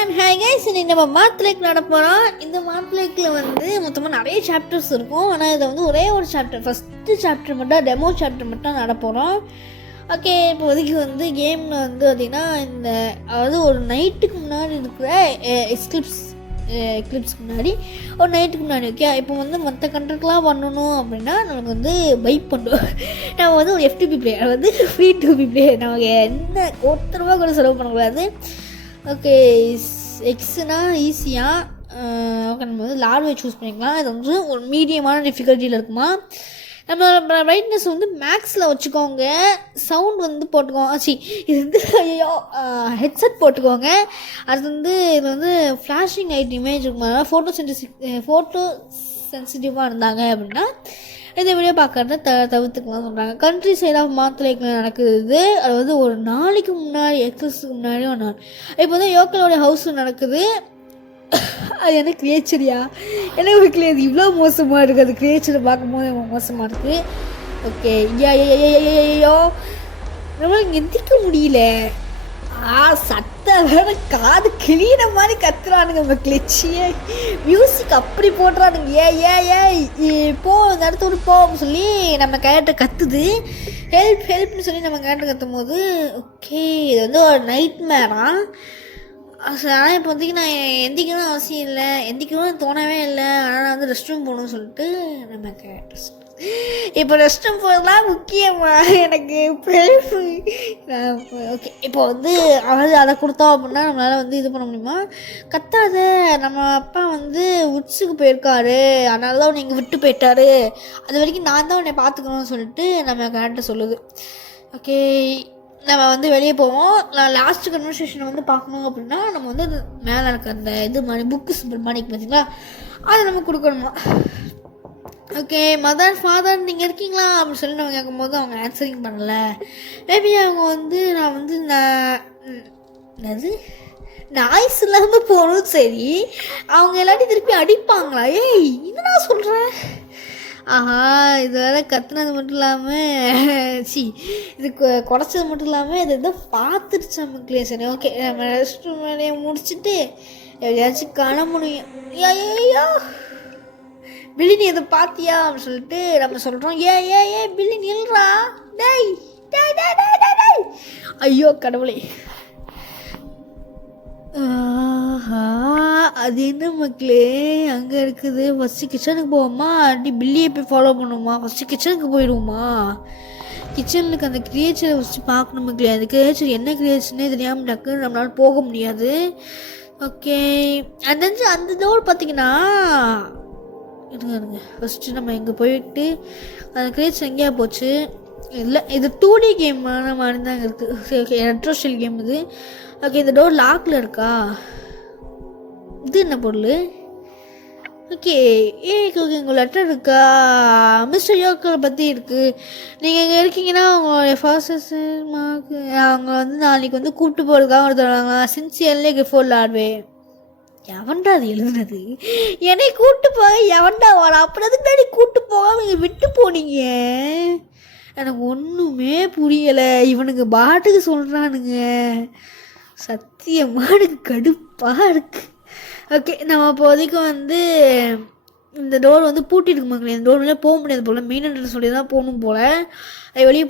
Hi guys, இன்னைக்கு நம்ம மார்த் லேக் நட போகிறோம். இந்த மார்த் லேக்கில் வந்து மொத்தமாக நிறைய சாப்டர்ஸ் இருக்கும். ஆனால் இதை வந்து ஒரே ஒரு சாப்டர், ஃபஸ்ட்டு சாப்டர் மட்டும், டெமோ சாப்டர் மட்டும் நட போகிறோம். ஓகே, இப்போதைக்கு வந்து கேமில் வந்து பார்த்திங்கன்னா அதாவது ஒரு நைட்டுக்கு முன்னாடி இருக்கிற எக்லிப்ஸ்க்கு முன்னாடி ஒரு நைட்டுக்கு முன்னாடி. ஓகே, இப்போ வந்து மற்ற கண்ட்ரிக்கெலாம் பண்ணணும் அப்படின்னா நமக்கு வந்து பைக் பண்ணுவோம். நம்ம வந்து ஒரு FTP பிளேயர், வந்து ஃப்ரீ டூபி பிளேயர், நமக்கு எந்த ஒருத்தரவா கூட செலவு பண்ணக்கூடாது. ஓகே, எக்ஸ்னா ஈஸியாக ஓகே, நம்ம வந்து லார்வை சூஸ் பண்ணிக்கலாம். இது வந்து ஒரு மீடியமான டிஃபிகல்ட்டியில் இருக்குமா. நம்ம பிரைட்னஸ் வந்து மேக்ஸில் வச்சுக்கோங்க. சவுண்ட் வந்து போட்டுக்கோங்க. இது வந்து ஐயோ ஹெட்செட் போட்டுக்கோங்க. அது வந்து இது வந்து ஃப்ளாஷிங் லைட் இமேஜ் இருக்குமா, ஃபோட்டோ சென்சிட்டிவாக இருந்தாங்க அப்படின்னா இந்த வீடியோ பார்க்குறத தவிர்த்துக்கலாம் சொல்கிறாங்க. கண்ட்ரி சைட் ஆஃப் மார்த் லேக்கில் நடக்குது. அது வந்து ஒரு நாளைக்கு முன்னாடி, எக்ஸஸ்க்கு முன்னாடி ஒரு நாள். இப்போ வந்து யோக்கலோடைய ஹவுஸில் நடக்குது. அது என்ன கிரியேச்சரியா, எனக்கு ஒரு கிளியர் இவ்வளோ மோசமாக இருக்குது. அது கிரியேச்சரை பார்க்கும்போது மோசமாக இருக்குது. ஓகே, ஐயோ நம்மளால் எந்திரிக்க முடியல. சத்தம் வேற, காது கிளியிற மாதிரி கத்துறானுங்க. நம்ம கிளிச்சியே மியூசிக் அப்படி போட்டுறானுங்க. போ இந்த இடத்த விட்டு போன்னு சொல்லி நம்ம கேரக்டர் கத்துது. ஹெல்ப்னு சொல்லி நம்ம கேரக்டர் கத்தும் போது ஓகே, இது வந்து ஒரு நைட் மேரா. ஆனால் இப்போ வந்து நான் எந்திக்கணும்னு அவசியம் இல்லை, எந்திக்கணும்னு தோணவே இல்லை. ஆனால் நான் வந்து ரெஸ்ட் ரூம் போகணும்னு சொல்லிட்டு நம்ம கேரக்டர் இப்போ ரெஸ்ட் ரூம் போகிறதுலாம் முக்கியமாக எனக்கு. ஓகே, இப்போ வந்து அதை கொடுத்தோம் அப்படின்னா நம்மளால் வந்து இது பண்ண முடியுமா? கத்தாத, நம்ம அப்பா வந்து உட்ஸுக்கு போயிருக்காரு, அதனால தான் நீங்கள் விட்டு போயிட்டாரு, அது வரைக்கும் நான் தான் உன்னை பார்த்துக்கணும்னு சொல்லிட்டு நம்ம கேரக்டர் சொல்லுது. ஓகே, நம்ம வந்து வெளியே போவோம். நான் லாஸ்ட் கன்வர்சேஷனை வந்து பார்க்கணும் அப்படின்னா நம்ம வந்து மேலே இருக்க அந்த இது மாதிரி புக்கு சிம்பிள் மாதிரி பார்த்தீங்களா, அதை நம்ம கொடுக்கணுமா. ஓகே, மதர் ஃபாதர் நீங்கள் இருக்கீங்களா அப்படின்னு சொல்லி நம்ம கேட்கும்போது அவங்க ஆன்சரிங் பண்ணலை. மேபி அவங்க வந்து நான் வந்து என்னது நாய்ஸ் இல்லாமல் போகணும். சரி, அவங்க எல்லாத்தையும் திருப்பி அடிப்பாங்களா? என்னடா சொல்கிறேன்? ஆஹா, இது வேறு கத்துனது மட்டும் இல்லாமல் இது குறைச்சது மட்டும் இல்லாமல் இது எதாவது பார்த்துருச்சு நமக்கு. சரி, ஓகே, நம்ம ரெஸ்ட் ரூம் வேலையை முடிச்சுட்டு எப்படியாச்சும் காண முடியும். ஐயோ பில்லி, நீ இதை பார்த்தியா அப்படின்னு சொல்லிட்டு நம்ம சொல்கிறோம். பில்லி நில்றா, டேய். ஐயோ கடவுளே, அது என்ன மக்களே அங்கே இருக்குது. ஃபஸ்ட்டு கிச்சனுக்கு போவோமா, அப்படி பில்லியை போய் ஃபாலோ பண்ணுவோமா? ஃபஸ்ட்டு கிச்சனுக்கு போயிடுவோமா? கிச்சனுக்கு அந்த கிரியேச்சரை ஃபஸ்ட்டு பார்க்கணும் மக்களே. அந்த கிரியேச்சர் என்ன கிரியேச்சர்னே தெரியாமல் டக்குன்னு நம்மளால் போக முடியாது. ஓகே, அந்த டோர் பார்த்தீங்கன்னா இருங்க ஃபஸ்ட்டு நம்ம இங்கே போயிட்டு அந்த கிரியேச்சர் எங்கேயா போச்சு? இல்லை, இது 2D கேமான மாதிரி தான் இருக்குது. சரி, ஓகே, ரெட்ரோஷியல் கேம் இது. ஓகே, இந்த டோர் லாக்கில் இருக்கா? இது என்ன பொருள்? ஓகே, ஓகே, உங்கள் லெட்டர் இருக்கா? மிஸ்டர் யோக்கரை பற்றி இருக்குது. நீங்கள் இங்கே இருக்கீங்கன்னா உங்களுடைய ஃபர்ஸ்ட் மார்க் அவங்க வந்து நாளைக்கு வந்து கூப்பிட்டு போகிறதுக்காக ஒருத்தவங்க சின்சியர்லே கிஃபோர்ட் ஆடுவே. எவன்டா அது எழுதுனது? என்னை கூப்பிட்டு போக எவன்டா வாடா? அப்புறம் அதுக்கு தாண்டி கூப்பிட்டு போகாமல் நீங்கள் விட்டு போனீங்க. எனக்கு ஒன்றுமே புரியலை. இவனுக்கு பாட்டுக்கு சொல்கிறானுங்க. சத்தியமாக எனக்கு கடுப்பாக இருக்குது. ஓகே, நம்ம இப்போதைக்கு வந்து இந்த டோர் வந்து பூட்டிட்டு மக்களே. இந்த டோர் போக முடியாது போல், மெயின் என்ட்ரன்ஸ் சொல்லி தான் போகணும் போல். அது வெளியே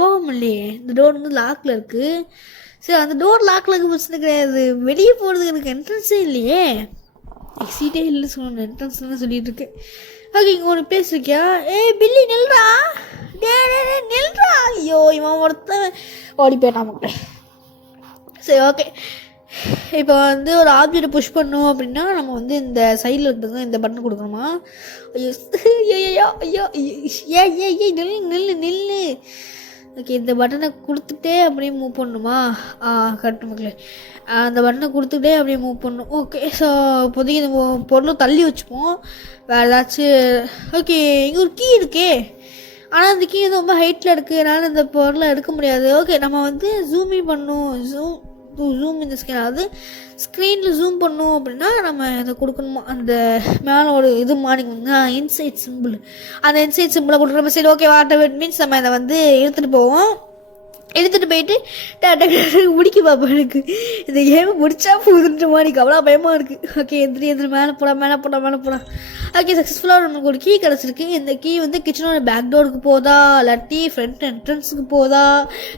போக முடியலையே. இந்த டோர் வந்து லாக்கில் இருக்குது. சரி, அந்த டோர் லாக்கில் இருக்க பிரச்சனை கிடையாது. வெளியே போகிறதுக்கு எனக்கு என்ட்ரன்ஸே இல்லையே. எக்ஸிட்டே இல்லை சொல்லணும், என்ட்ரன்ஸ்லாம் சொல்லிட்டு இருக்கு. ஓகே, இங்கே ஒரு பேசிருக்கியா? பில்லி நில்றா, நில்றா. ஐயோ, இவன் ஒருத்தன் ஓடி போயிட்டான் மக்களே. சரி, ஓகே, இப்போ வந்து ஒரு ஆப்ஜெக்டை புஷ் பண்ணோம் அப்படின்னா நம்ம வந்து இந்த சைடில் இருக்கிறது இந்த பட்டன் கொடுக்கணுமா? நில்லு. ஓகே, இந்த பட்டனை கொடுத்துட்டே அப்படியே மூவ் பண்ணணுமா? கரெக்ட் மக்களே, அந்த பட்டனை கொடுத்துட்டே அப்படியே மூவ் பண்ணணும். ஓகே, ஸோ இப்போதைக்கு இந்த பொருளை தள்ளி வச்சுப்போம். வேறு ஏதாச்சும் ஓகே, இங்கே ஒரு கீ இருக்கே, ஆனால் அந்த கீ வந்து ரொம்ப ஹைட்டில் இருக்குது, அதனால் இந்த பொருளை எடுக்க முடியாது. ஓகே, நம்ம வந்து ஜூமி பண்ணணும். ஜூம் இந்த ஸ்கிரீன், அதாவது ஸ்க்ரீனில் ஜூம் பண்ணோம் அப்படின்னா நம்ம அதை கொடுக்கணுமா? அந்த மேலே ஒரு இது மார்னிங் இன்சைட் சிம்பிள், அந்த இன்சைட் சிம்பிளை கொடுக்குற சரி. Okay, what ever it means நம்ம இதை வந்து எடுத்துகிட்டு போவோம். எடுத்துகிட்டு போயிட்டு முடிக்க பார்ப்பேன். எனக்கு இந்த கேமை முடிச்சா போகுதுன்ற மாதிரி அவ்வளோ பயமாக இருக்குது. ஓகே எந்திரி மேலே போடா. ஓகே சக்ஸஸ்ஃபுல்லாக நமக்கு ஒரு கீ கிடச்சிருக்கு. இந்த கீ வந்து கிச்சனோட பேக் டோருக்கு போதா, இல்லாட்டி ஃப்ரண்ட் என்ட்ரன்ஸுக்கு போதா,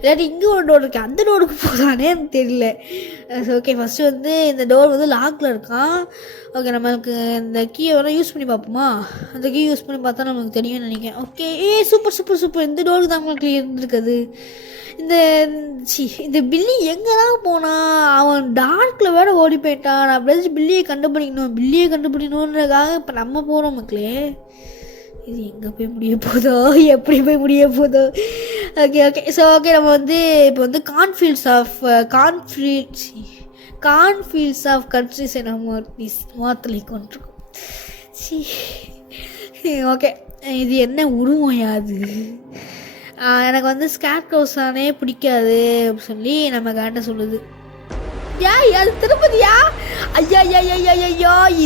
இல்லாட்டி இங்கே ஒரு டோர் இருக்குது அந்த டோருக்கு போதானே எனக்கு தெரியல. ஓகே ஃபஸ்ட்டு வந்து இந்த டோர் வந்து லாக்கில் இருக்கான். ஓகே நம்மளுக்கு இந்த கீயை வேணால் யூஸ் பண்ணி பார்ப்போமா? அந்த கீ யூஸ் பண்ணி பார்த்தா நமக்கு தெரியும்னு நினைக்கிறேன். ஓகே சூப்பர் இந்த டோருக்கு தான் உங்களுக்கு இருந்திருக்குது. இந்த பில்லி எங்கே தான் போனான்? அவன் டார்க்கில் வேறு ஓடி போயிட்டான். நான் அப்படியே பில்லியை கண்டுபிடிக்கணுன்றதுக்காக இப்போ நம்ம போகிறோம் மக்களே. இது எங்கே போய் முடிய போதோ, எப்படி போய் முடிய போதோ? ஓகே ஸோ ஓகே நம்ம வந்து இப்போ வந்து கார்ன்ஃபீல்ட்ஸ் ஆஃப் கண்ட்ரிஸை நம்ம மாத்தலை கொண்டிருக்கோம். ஓகே இது என்ன உருவம் யாது? எனக்கு வந்து ஸ்கேர்க்ரோஸானே பிடிக்காது அப்படின்னு சொல்லி நம்ம கேட்ட சொல்லுது. அது திருப்பதியா? ஐயா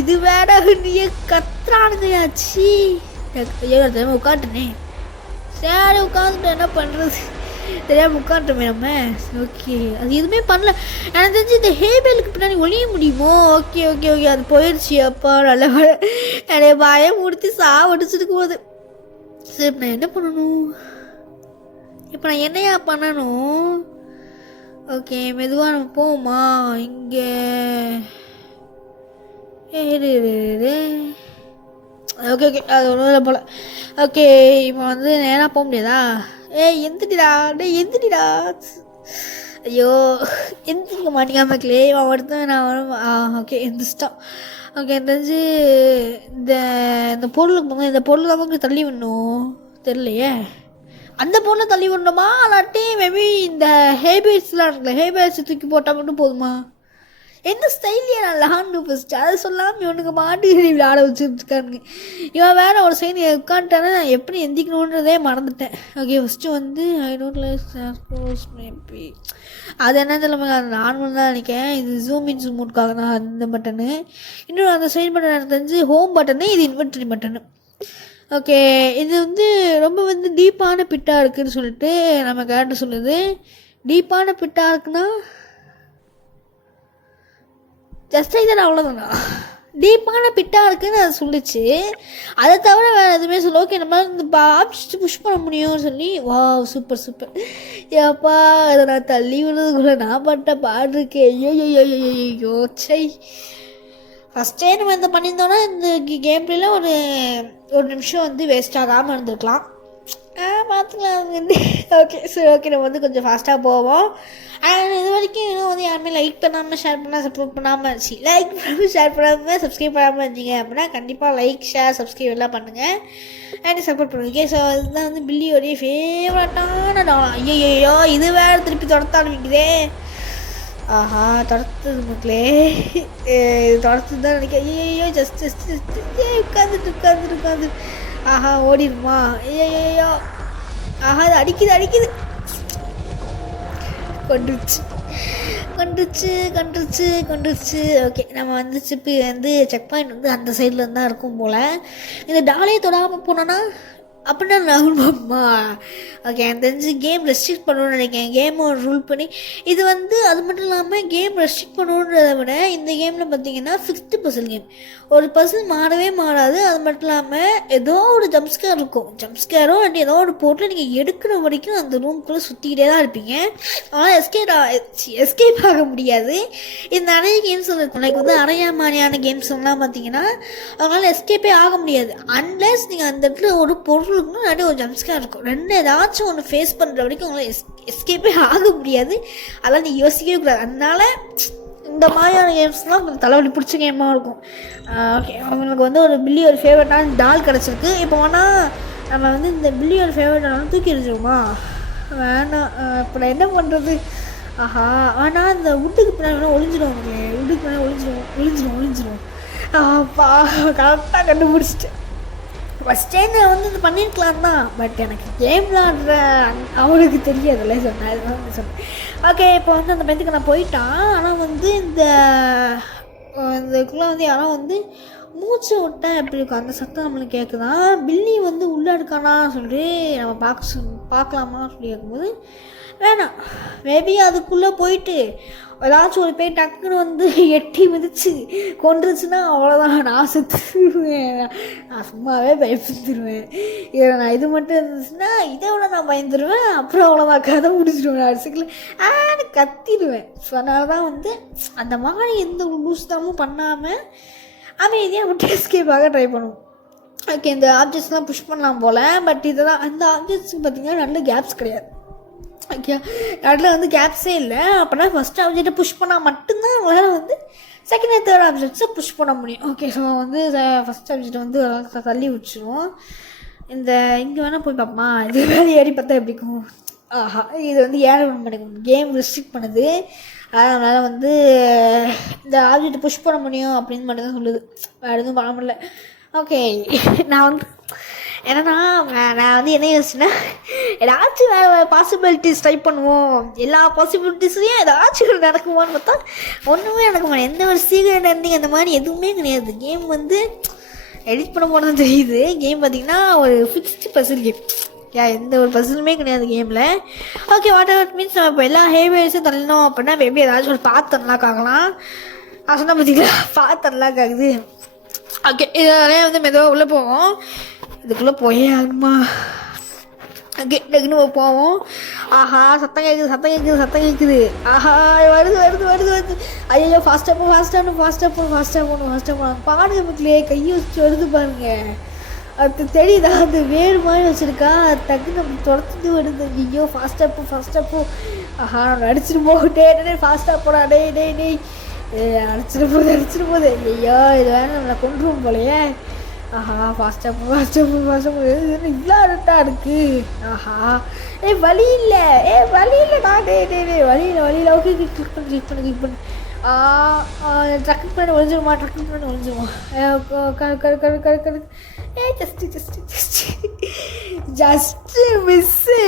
இது வேற நீ கத்துறானுங்கயாச்சி. ஐயோ உட்காந்துட்டனே. சரி உட்காந்துட்டு என்ன பண்ணுறது தெரியாமல் உட்காந்துட்டோமே நம்ம. ஓகே அது எதுவுமே பண்ணல. எனக்கு தெரிஞ்சு இந்த ஹேபேலுக்கு பின்னாடி ஒழிய முடியுமோ? ஓகே அது போயிடுச்சு. அப்பா நல்ல நிறைய பயம் முடித்து சாவடிச்சுட்டு போகுது. சரி இப்போ நான் என்ன பண்ணணும்? இப்போ நான் என்னையா பண்ணணும்? ஓகே மெதுவாக நம்ம போவோமா? இங்கே ஓகே அது ஒன்றும் இல்லை போல். ஓகே இப்போ வந்து நேராக போக முடியாதா? எந்திரிடா. ஐயோ எந்திரிக்க மாட்டேங்க மக்களே. அவன் ஒருத்தன் நான் வரும். ஓகே எந்திரிச்சிட்டான். ஓகே தெரிஞ்சு இந்த பொருளுக்கு போங்க. இந்த பொருள் நமக்கு தள்ளி விடணும் தெரியலையே. அந்த பொருளை தள்ளி விடணுமா? இல்லாட்டி மேபி இந்த ஹேபிட்ஸ்லாம் இருக்குல்ல, ஹேபிட்ஸ் தூக்கி போட்டால் மட்டும் போதுமா? எந்த ஸ்டைல்லையே நான் லாண்டு ஃபஸ்ட்டு அதை சொல்லாமல் இவனுக்கு மாட்டி விளையாட வச்சுருக்கானுங்க. இவன் வேறு ஒரு சைடு உட்காந்துட்டானே நான் எப்படி எந்திக்கணுன்றதே மறந்துட்டேன். ஓகே ஃபஸ்ட்டு வந்து ஐ டோன்ட் லைக் மேபி அது என்ன தெரியல, அது நார்மல் தான் நினைக்கிறேன். இது ஜூம் இன் ஜூம் அவுட்காக தான் அந்த பட்டனு. இன்னொரு அந்த சைடு பட்டன் எனக்கு தெரிஞ்சு ஹோம் பட்டனு, இது இன்வென்ட்ரி பட்டனு. ஓகே இது வந்து ரொம்ப வந்து டீப்பான பிட்டாக இருக்குதுன்னு சொல்லிட்டு நம்ம கேட்டு சொல்லுது. டீப்பான பிட்டாக இருக்குன்னா ஜஸ்ட் இதான் அவ்வளோதானா? டீப்பான பிட்டாக இருக்குதுன்னு அது சொல்லிச்சு. அதை தவிர வேறு எதுவுமே சொல்ல. ஓகே நம்ம இந்த ஆப்ஷன் புஷ் பண்ண முடியும்னு சொல்லி வா சூப்பர். ஏப்பா அதை நான் தள்ளி விடுறதுக்குள்ள நான் பட்ட பாடுருக்கேன். ஐயோ சை. ஃபஸ்ட்டே நம்ம இந்த பண்ணியிருந்தோன்னா இந்த கேம் பிளேயில் ஒரு நிமிஷம் வந்து வேஸ்ட் ஆகாமல் இருந்திருக்கலாம். பார்த்துக்கலாம் வந்து. ஓகே நம்ம வந்து கொஞ்சம் ஃபாஸ்ட்டாக போவோம். இது வரைக்கும் இன்னும் வந்து யாருமே லைக் பண்ணாமல் ஷேர் பண்ணால் சப்போர்ட் பண்ணாமல் லைக் பண்ணாமல் ஷேர் பண்ணாமல் சப்ஸ்கிரைப் பண்ணாமல் இருந்தீங்க அப்படின்னா கண்டிப்பாக லைக் ஷேர் சப்ஸ்கிரைப் எல்லாம் பண்ணுங்கள் அண்ட் சப்போர்ட் பண்ணுங்க. ஸோ அதுதான் வந்து பில்லியோடைய ஃபேவரட்டான டாலாம். ஐயோ இது வேறு திருப்பி தொடர்த்த ஆரம்பிக்குதே. ஆஹா தொடர்த்தது மக்களே. தொடர்த்து தான் நினைக்கிறேன். ஐயோ ஜஸ்ட் உட்காந்து ஆஹா ஓடிடுமா? ஐயோ ஆஹா அது அடிக்குது. கொண்டுருச்சு. ஓகே நம்ம வந்து சிப்பி வந்து செக் பாயிண்ட் வந்து அந்த சைடில் தான் இருக்கும் போல். இந்த டாலையை தொடாமல் போனோன்னா அப்படின்னா நகுமாம்மா. ஓகே எனக்கு தெரிஞ்சு கேம் ரெஸ்ட்ரிக்ட் பண்ணணும்னு நினைக்கிறேன். கேமை ரூல் பண்ணி இது வந்து அது மட்டும் இல்லாமல் கேம் ரெஸ்ட்ரிக்ட் பண்ணணுன்றதை விட இந்த கேமில் பார்த்தீங்கன்னா ஃபிக்ஸ்டு பசில் கேம். ஒரு பசில் மாறாது. அது மட்டும் இல்லாமல் ஏதோ ஒரு ஜம்ப்ஸ்கேர் இருக்கும். ஜம்ப்ஸ்கேரோ அப்படி ஏதோ ஒரு போட்டு நீங்கள் எடுக்கிற வரைக்கும் அந்த ரூம்குள்ளே சுற்றிக்கிட்டே தான் இருப்பீங்க. ஆனால் எஸ்கேப் ஆக முடியாது. இந்த நிறைய கேம்ஸ் லைக் வந்து அரையா மாதிரியான கேம்ஸ் எல்லாம் பார்த்தீங்கன்னா அவங்களால எஸ்கேப்பே ஆக முடியாது. அன்லெஸ் நீங்கள் அந்த இடத்துல ஒரு பொருள் இருக்கணும், நிறைய ஒரு ஜம்ப்ஸ்கேர் இருக்கும். ரெண்டு ஏதாச்சும் ஒன்று ஃபேஸ் பண்ணுற வரைக்கும் உங்களால் எஸ்கேப்பே ஆக முடியாது. அதெல்லாம் நீ யோசிக்கவே கூடாது. அதனால இந்த மாதிரியான கேம்ஸ்லாம் கொஞ்சம் தலைவலி பிடிச்ச கேமாக இருக்கும். ஓகே அவங்களுக்கு வந்து ஒரு பில்லி ஒரு ஃபேவரட்டான டால் கிடச்சிருக்கு. இப்போ வேணால் நம்ம வந்து இந்த பில்லி ஒரு ஃபேவரட்டான தூக்கி எறிஞ்சிருமா? வேணாம். இப்போ நான் என்ன பண்ணுறது? ஆஹா ஆனால் இந்த வுட்டுக்கு பின்னாடி வேணால் ஒளிஞ்சிடுவாங்க. வுட்டுக்கு பின்னாடி ஒளிஞ்சிடும். அப்பா கரெக்டாக கண்டுபிடிச்சிட்டேன். ஃபஸ்ட் டைம் நான் வந்து இது பண்ணியிருக்கலாம் தான். பட் எனக்கு கேம் விளாடுற அவனுக்கு தெரியாதுல்ல சொன்னேன். ஓகே இப்போ வந்து அந்த பையத்துக்கு நான் போயிட்டான். ஆனால் வந்து இதுக்குள்ளே வந்து யாரோ வந்து மூச்சு விட்டேன் எப்படி இருக்கும் அந்த சத்தம் நம்மளுக்கு கேட்குதான். பில்லி வந்து உள்ளே இருக்கானா சொல்லி நம்ம பார்க்கலாமா சொல்லி கேட்கும்போது வேணாம். மேபி அதுக்குள்ளே போயிட்டு ஏதாச்சும் ஒரு பேர் டக்குன்னு வந்து எட்டி மிதிச்சு கொண்டுருச்சுன்னா அவ்வளோதான், நான் செத்துருவேன். நான் சும்மாவே பயந்துருவேன். இதை நான் இது மட்டும் இருந்துச்சுன்னா இதை விட நான் பயந்துருவேன். அப்புறம் அவ்வளோதான், கதை முடிச்சிடுவேன். அடிச்சுக்கல கத்திடுவேன். ஸோ அதனால தான் வந்து அந்த மாதிரி எந்த ஒரு லூஸ்தமும் பண்ணாமல் அமைதியாக விட்டு எஸ்கேப்பாக ட்ரை பண்ணுவோம். ஓகே, இந்த ஆப்ஜெக்ட்ஸ்லாம் புஷ் பண்ணலாம் போல். பட் இதெல்லாம் அந்த ஆப்ஜெக்ட்ஸுக்கு பார்த்திங்கன்னா நல்ல கேப்ஸ் கிடையாது. ஓகே, அதில் வந்து கேப்ஸே இல்லை. அப்படின்னா ஃபஸ்ட் ஆப்ஜெக்டை புஷ் பண்ணால் மட்டும்தான் நம்மளால் வந்து செகண்ட் அண்ட் தேர்ட் ஆப்ஜெக்ட்ஸை புஷ் பண்ண முடியும். ஓகே, ஸோ வந்து ஃபஸ்ட் ஆப்ஜெக்டை வந்து தள்ளி விட்டுருவோம். இந்த இங்கே வேணால் போய் பார்ப்போமா, இது வேலை ஏறி பார்த்தா எப்படிக்கும். ஆஹா, இது வந்து ஏற விட மாட்டேங்குது, கேம் ரெஸ்ட்ரிக்ட் பண்ணுது. அதனால் வந்து இந்த ஆப்ஜெக்டை புஷ் பண்ண முடியும் அப்படின்னு மட்டும் தான் சொல்லுது, வேறு எதுவும் பண்ண முடியல. ஓகே, நான் வந்து ஏன்னா நான் வந்து என்ன யோசிச்சேன்னா ஏதாச்சும் வேறு பாசிபிலிட்டிஸ் ட்ரை பண்ணுவோம். எல்லா பாசிபிலிட்டிஸ்லையும் ஏதாச்சும் நடக்குமான்னு பார்த்தா ஒன்றுமே நடக்க மாட்டேன். எந்த ஒரு சீக்ரெட் எண்டிங் அந்த மாதிரி எதுவுமே கிடையாது. கேம் வந்து எடிட் பண்ண போனது தெரியுது. கேம் பார்த்திங்கன்னா ஒரு ஃபிக்ஸ்டு பசில் கேம். எந்த ஒரு பசிலுமே கிடையாது கேமில். ஓகே, வாட் எவர் மீன்ஸ் நம்ம இப்போ எல்லா ஹேவியர்ஸும் தள்ளணும் அப்படின்னா மேபி ஏதாச்சும் ஒரு பாத் அன்லாக் ஆகலாம். நான் சொன்னால் பார்த்தீங்களா, பாத் அன்லாக் ஆகுது. ஓகே, இதெல்லாம் வந்து மெதுவாக உள்ளே போவோம். இதுக்குள்ளே போயே ஆகுமா. ஓகே, டக்குன்னு போவோம். ஆஹா, சத்தம் கேட்குது. ஆஹா, வருது. ஐயோ, ஃபாஸ்ட்டாக போகணும். பாடுங்க மக்களே, கையை வச்சு வருது பாருங்க. அது தெரியுதா, அது வேறு மாதிரி வச்சுருக்கா. டக்குன்னு நம்ம துரத்துட்டு வருது. ஐயோ, ஃபாஸ்ட்டாக போ. ஆஹா, அடிச்சிட்டு போட்டே. ஃபாஸ்ட்டாக போடா. டேய் அடிச்சிட்டு போகுது. ஐயோ, இது வேணும், நம்மளை கொண்டுருவோம் போலையே. ஆஹா, ஃபாஸ்ட்டாக போ. இவ்வளோ அடட்டாக இருக்குது. ஆஹா, வழி இல்லை. வழியில். ஓகே, கிளிக் பண்ணு. ட்ரக்கு பண்ணி ஒழிஞ்சிருமா. ஜஸ்ட்டு மிஸ்ஸு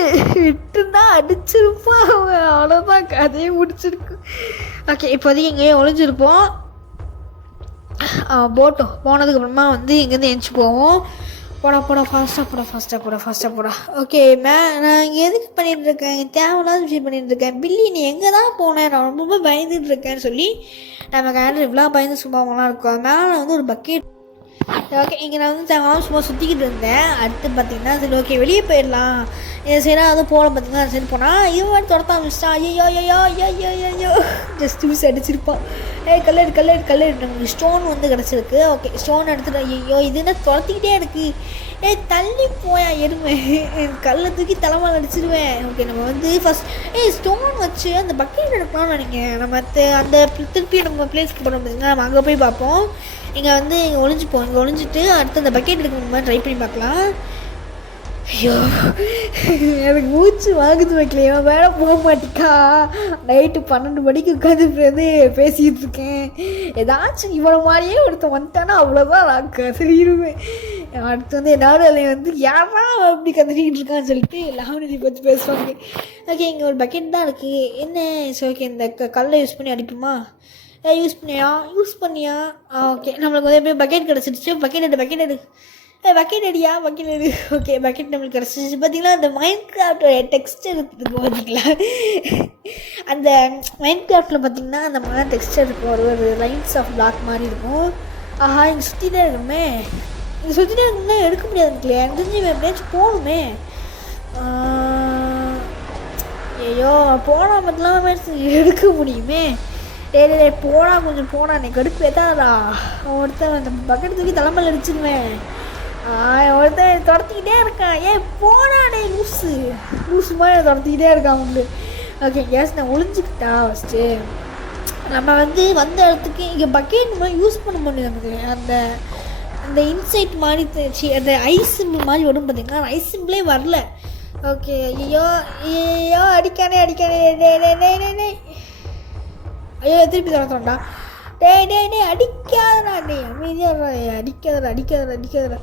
விட்டுன்னா அடிச்சிருப்பான் அவன். அவ்வளோதான், கதையை முடிச்சிருக்கு. ஓகே, இப்போதைக்கு எங்கேயும் ஒழிஞ்சிருப்போம். போட்டோம். போனதுக்கப்புறமா வந்து இங்கேருந்து எந்திச்சு போவோம். போடா ஃபாஸ்ட்டாக போடா. ஓகே, நான் இங்கே எதுக்கு பண்ணிகிட்ருக்கேன், தேவையில்லாத விஷயம் பண்ணிகிட்ருக்கேன். பில்லி, நீ எங்கே தான் போனேன், நான் ரொம்ப பயந்துட்டுருக்கேன்னு சொல்லி நம்ம கேரக்டர் இவ்வளோ பயந்து சும்மாவெல்லாம் இருக்கும். மேலே வந்து ஒரு பக்கெட். ஓகே, இங்கே நான் வந்து தேவையான சும்மா சுற்றிக்கிட்டு இருந்தேன். அடுத்து பார்த்திங்கன்னா சரி, ஓகே வெளியே போயிடலாம். இந்த சைடாக வந்து போகல பார்த்திங்கன்னா அந்த சைடு போனால் இவன் துரத்த ஆரம்பிச்சிட்டான். ஐயோ ஜஸ்ட் மிஸ் அடிச்சிருப்பான். கல்லு நமக்கு ஸ்டோன் வந்து கிடச்சிருக்கு. ஓகே, ஸ்டோன் எடுத்துகிட்டு ஐயோ இது என்ன துரத்திக்கிட்டே இருக்குது. தள்ளி போயா எருமை, கல்லை தூக்கி தலைமையில் அடிச்சிடுவேன். ஓகே, நம்ம வந்து ஃபஸ்ட் ஸ்டோன் வச்சு அந்த பக்கெட் எடுக்கலாம்னு நினைக்கிறேன். நம்ம அந்த திருப்பி நம்ம பிளேஸ்க்கு போனோம் பார்த்திங்கன்னா நம்ம அங்கே போய் பார்ப்போம். இங்கே வந்து இங்கே ஒழிஞ்சுப்போம். இங்கே ஒழிஞ்சிட்டு அடுத்து அந்த பக்கெட் எடுக்கிற மாதிரி ட்ரை பண்ணி பார்க்கலாம். ஐயோ, எனக்கு மூச்சு வாங்குது வைக்கலையோ, வேலை போக மாட்டேக்கா. நைட்டு 12 மணிக்கு உட்காந்து பேசிக்கிட்டு இருக்கேன். ஏதாச்சும் இவ்வளோ மாதிரியே ஒருத்தன் வந்துட்டானா அவ்வளோதான், நான் கதறிடுவேன். அடுத்து வந்து என்னோட வந்து யாரா அப்படி கதறிக்கிட்டு இருக்கான்னு சொல்லிட்டு லாவணி பற்றி பேசுவாங்க. ஓகே, இங்கே ஒரு பக்கெட் தான் இருக்குது. என்ன சரி, ஓகே இந்த கல்லை யூஸ் பண்ணி அடிப்போமா. யூஸ் பண்ணியா. ஓகே, நம்மளுக்கு வந்து எப்படியும் பக்கெட் கிடச்சிடுச்சு. பக்கெட் எடு பக்கெட் எடு. ஓகே, பக்கெட் நம்மளுக்கு கிடச்சிச்சு. பார்த்தீங்களா, அந்த மைண்ட் கிராஃப்டோட டெக்ஸ்டர் இருக்குது பார்த்தீங்களா. அந்த மைண்ட் கிராஃப்டில் பார்த்தீங்கன்னா அந்த மாதிரி டெக்ஸ்டர் இருக்கும். ஒரு லைன்ஸ் ஆஃப் பிளாக் மாதிரி இருக்கும். ஆஹா, இங்கே சுற்றி தான் இருக்குமே. இங்கே சுற்றி தான் இருக்குன்னா எடுக்க முடியாது இல்லையா, தெரிஞ்சு எப்படியாச்சும் போகணுமே. ஐயோ, போனால் மட்டும் எடுக்க முடியுமே. போடா, கொஞ்சம் போடா, நீ கடுப்பு ஏதாடா. ஒருத்தன் அந்த பக்கெட் தூக்கி தலைமையில் அடிச்சிடுவேன். ஒருத்தன் துரத்திக்கிட்டே இருக்கான். போடாடே லூஸு மாதிரி துரத்திக்கிட்டே இருக்கான் உங்களுக்கு. ஓகே, கேஸ் நான் ஒழிஞ்சிக்கிட்டா. ஃபஸ்ட்டு நம்ம வந்து வந்த இடத்துக்கு இங்கே பக்கெட் மாதிரி யூஸ் பண்ண முடியாது. அந்த இன்சைட் மாதிரி அந்த ஐஸ் சிம்பிள் மாதிரி வரும் பார்த்தீங்கன்னா, ஐஸ் சிம்பிளே வரல. ஓகே, ஐயோ அடிக்கானே. ஐயோ, திருப்பி தரத்தோண்டா. டேய் அடிக்காதடா. அமைதியாக அடிக்காதடா.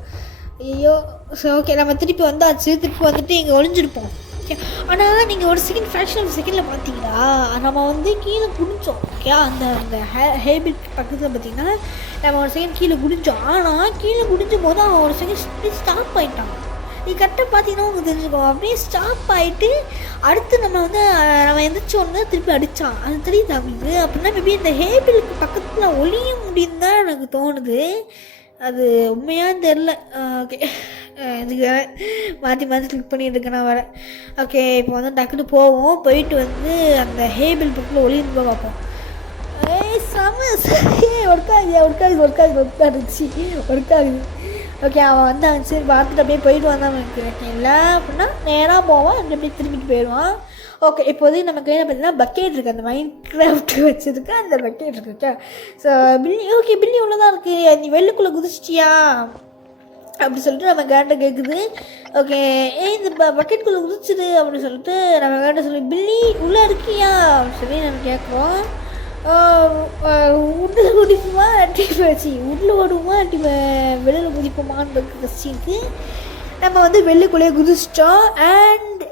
ஐயோ, சரி, ஓகே நம்ம திருப்பி வந்தாச்சு. திருப்பி வந்துட்டு இங்கே ஒழிஞ்சிருப்போம். ஓகே, ஆனால் நீங்கள் ஒரு ஃப்ராக்ஷன் பார்த்தீங்களா, நம்ம வந்து கீழே குடித்தோம். ஓகே, அந்த ஹேபிட் பக்கத்தில் பார்த்தீங்கன்னா நம்ம ஒரு செகண்ட் கீழே குடித்தோம். ஆனால் கீழே குடிச்சும் போது அவன் ஒரு செகண்ட் ஸ்டாப் ஆகிட்டான். இது கரெக்டாக பார்த்தீங்கன்னா உங்களுக்கு தெரிஞ்சுக்கோம். அப்படியே ஸ்டாப் ஆகிட்டு அடுத்து நம்ம வந்து நம்ம எந்திரிச்சோன்னு திருப்பி அடித்தான். அது தெரியுது அவங்களுக்கு. அப்படின்னா மேபி இந்த ஹேபிளுக்கு பக்கத்தில் ஒளிய முடியும் தான் எனக்கு தோணுது. அது உண்மையான்னு தெரில. ஓகே, இதுக்கு மாற்றி கிளிக் பண்ணிட்டு இருக்கேன் நான் வரேன். ஓகே, இப்போ வந்து டக்குன்னு போவோம். போயிட்டு வந்து அந்த ஹேபிள் பக்கத்தில் ஒளிந்து போய் பார்ப்போம். ஒர்க் ஆகுது. ஓகே, அவன் வந்து சரி பார்த்துட்டு அப்படியே போயிட்டு வந்தான் நினைக்கிறேன். இல்லை அப்படின்னா நேராக போவான், அப்படியே திரும்பிட்டு போயிடுவான். ஓகே, இப்போதைக்கு நம்ம கையில் பார்த்தீங்கன்னா பக்கெட் இருக்குது. அந்த மைன்கிராஃப்ட் வச்சுருக்கு அந்த பக்கெட் இருக்குது. ஓகே, ஸோ பில்லி ஓகே பில்லி உள்ளதான் இருக்குது. நீ வெள்ளுக்குள்ளே குதிச்சிட்டியா அப்படி சொல்லிட்டு நம்ம கேட்ட கேட்குது. ஓகே, இந்த பக்கெட்டுக்குள்ளே குதிச்சிது அப்படின்னு சொல்லிட்டு நம்ம கேட்ட சொல்லி பில்லி உள்ளே இருக்கியா அப்படின்னு சொல்லி நம்ம கேட்குறோம். உள்ள குதிப்போமா வச்சு உள்ள ஓடுவோமா வெளியில் குதிப்போமான்னு கொஸ்டினுக்கு நம்ம வந்து வெளிக்குள்ளேயே குதிச்சிட்டோம். அண்ட்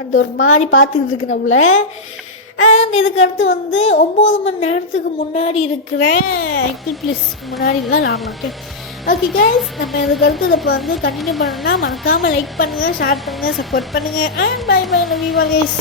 அந்த ஒரு மாதிரி பார்த்துக்கிட்டு இருக்கு நம்மள. அண்ட் இதுக்கு அடுத்து வந்து 9 மணி நேரத்துக்கு முன்னாடி இருக்கிற எக்லிப்ளிஸ்க்கு முன்னாடிலாம் ஆகலாம். ஓகே ஓகே கைஸ், நம்ம இதுக்கு அடுத்து இப்போ வந்து கண்டினியூ பண்ணணும்னா மறக்காமல் லைக் பண்ணுங்கள், ஷேர் பண்ணுங்கள், சப்போர்ட் பண்ணுங்கள். And bye bye love you all guys.